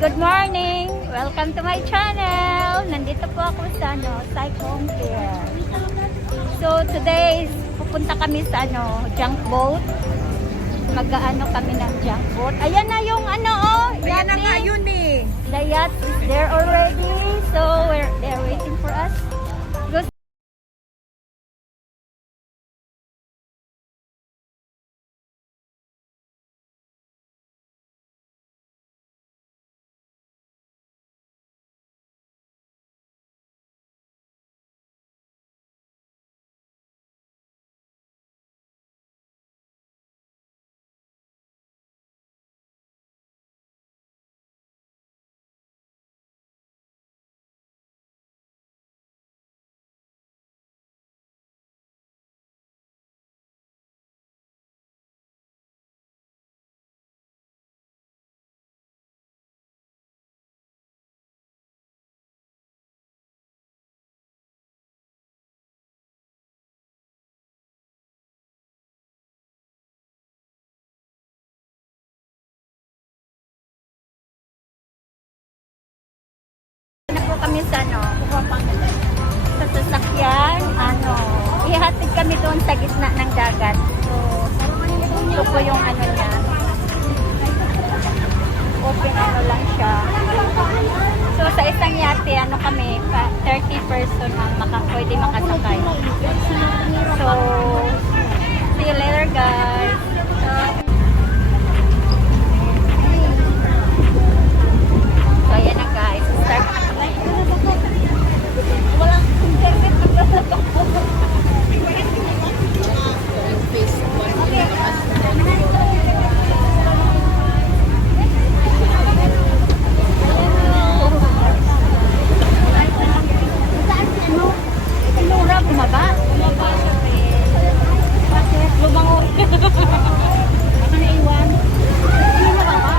good morning! Welcome to my channel! Nandito po ako sa Cyclone Pier. So today, pupunta kami sa junk boat. Mag-aano kami ng junk boat. Ayan na yung Ayan na nga yun eh. The yacht is there already. So they're waiting for us. Kami sa sa sasakyan, ihatid kami doon sa gitna ng dagat. So, ito po yung niya. Open lang siya. So, sa isang yate, kami, 30 person ang pwede makasakay. So, see you later guys. So, ayan na guys. Start na kami. Walang internet maglalagak po. Lura, bumaba? Bumaba siya. Bakit? Lumangon. Baka naiwan. Hindi na baba.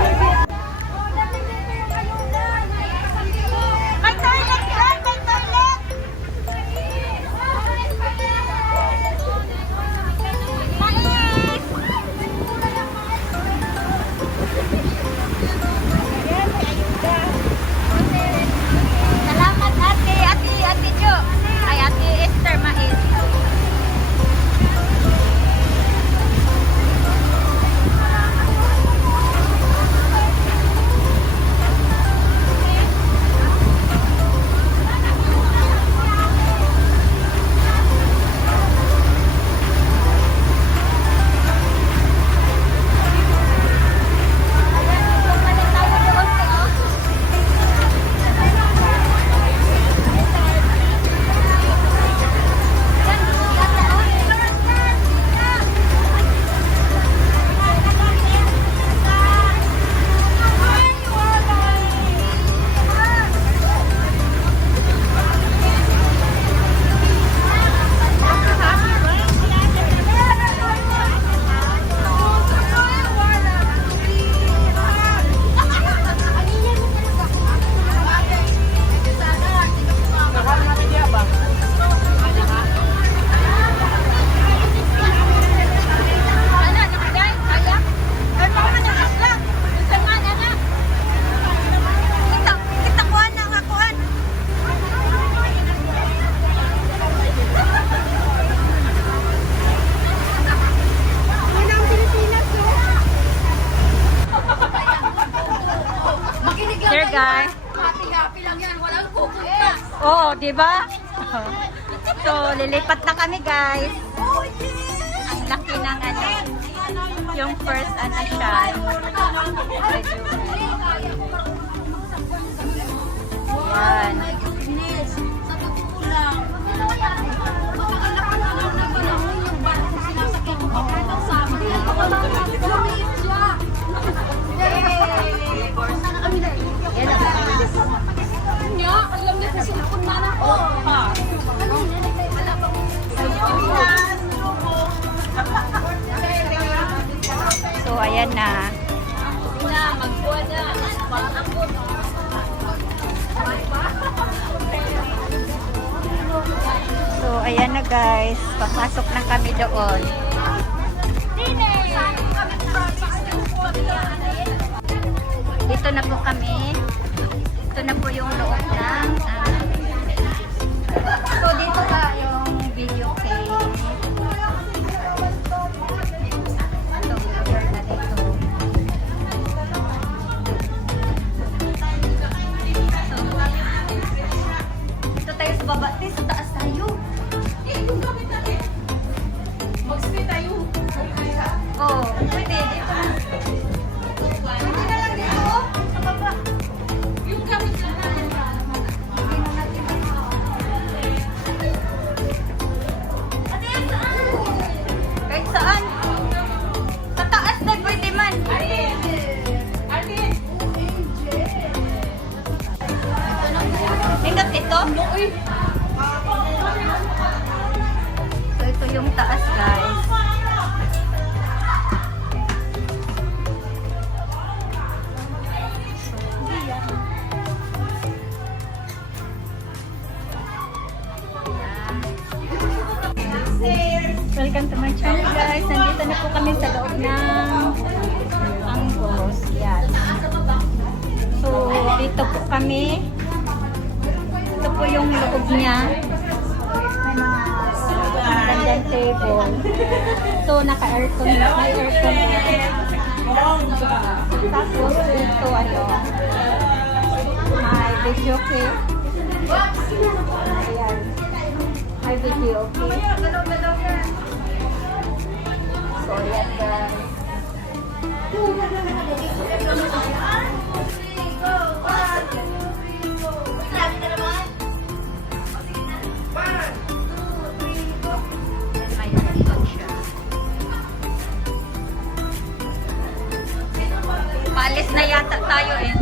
Here guys. Happy lang yan. Walang pupunta. Oo, di ba? So, lilipat na kami guys. Ang laki ng yung first siya. Yan. Sa totoo lang. Yung barko sinasakyan ko. Kahit sa amin. Lumiit siya. Nya, alam niya kasi napunta ko. So, ayan na. Magkuha na. So, ayan na guys. Papasok na kami doon. Dito na po kami. na po yung loob ng so dito pa yung video game. Ito, cover na dito. So, dito tayo sa baba. Dito sa taas tayo. Mag-stay tayo. Oh, pwede. Dito na. Pwede na lang dito. Sa baba. Yung gamit na natin. Kahit saan. Sa taas na pwede man. Hinggat ito. So ito yung taas guys. Welcome to my channel guys. Nandito na po kami sa loob ng Anggos. Yan. So dito po kami. Ito po yung loob niya. May mga magandang table. So naka-aircon. May aircon. Tapos ito ano. May video cake. Ayan. May video okay. So, yan guys. Paalis na yata tayo eh.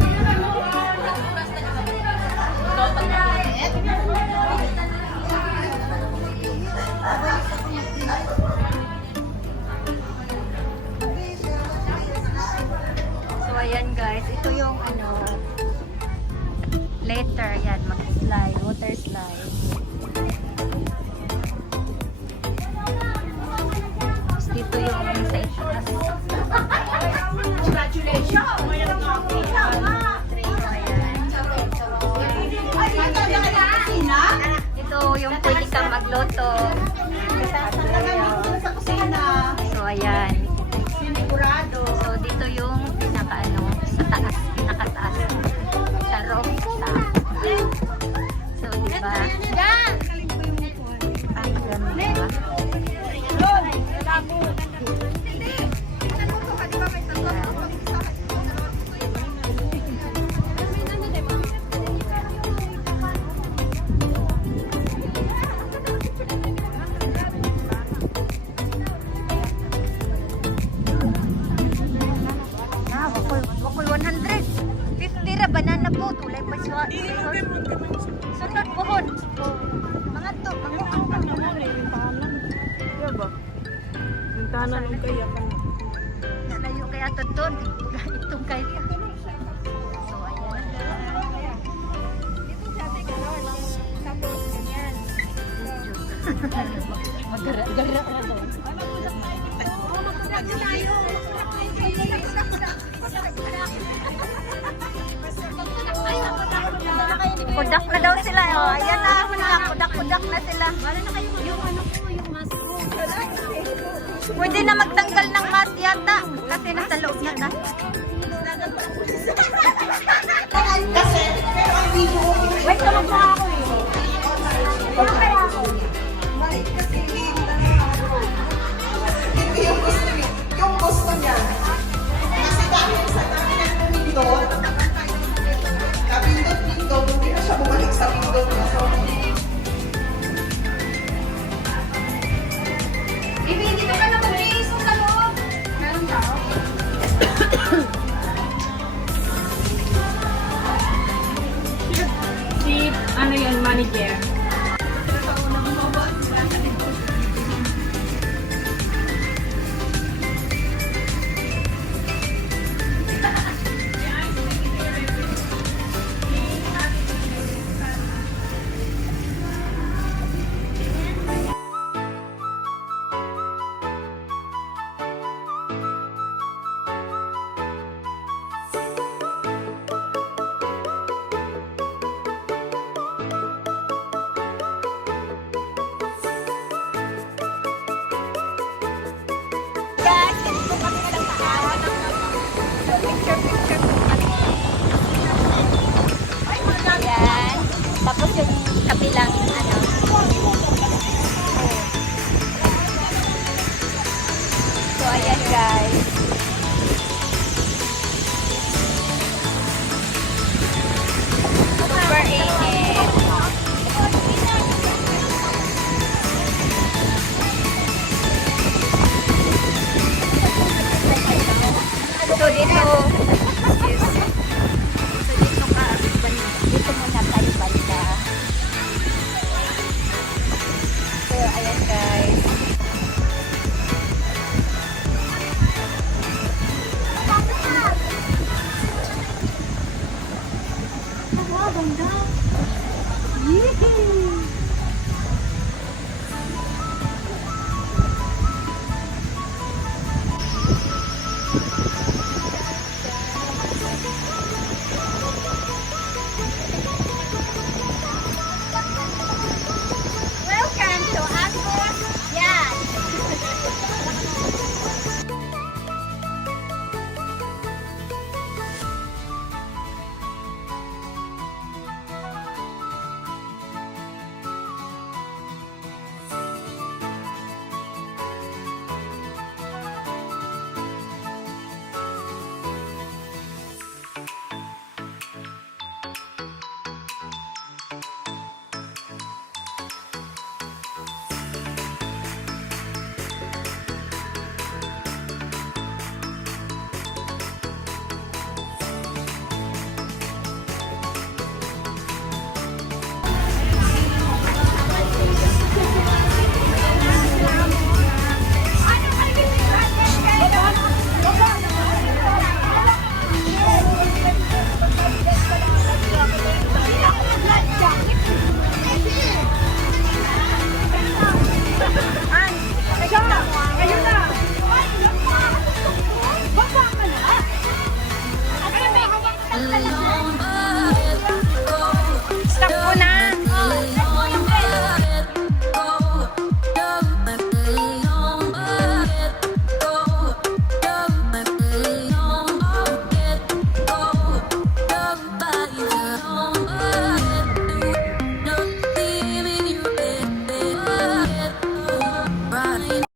So ayan guys, ito yung ano later yan, mag-slide, water slide. Tapos dito yung sa itaas. Congratulations! Ito yung pwede kang magloto. So ayan. So dito yung pinaka-ano, sa taas, pinaka-taas. Sa rooftop. So diba? Ang ganda. Wakoy 100. 50 ra banana po tulay pa siya. Sunod pohon. Mga to, mga Tanan ng kaya ka. nalayo kaya to doon. Itong kaya. So ayan. Magara-gara na to. Kudak na daw sila. Oh, ayan na. Kudak na sila. Yung ano po, yung mask ko. Pwede na magtanggal ng mask yata. Kasi nasa loob na na. Wait, kamag na ako eh. Kaya ako. Yung gusto niya. Kasi dahil sa dami ng pindot, kapindot-pindot, hindi na siya bumalik sa pindot na. So, Bibi, dito ka na mag-iisong sa loob. Meron tao?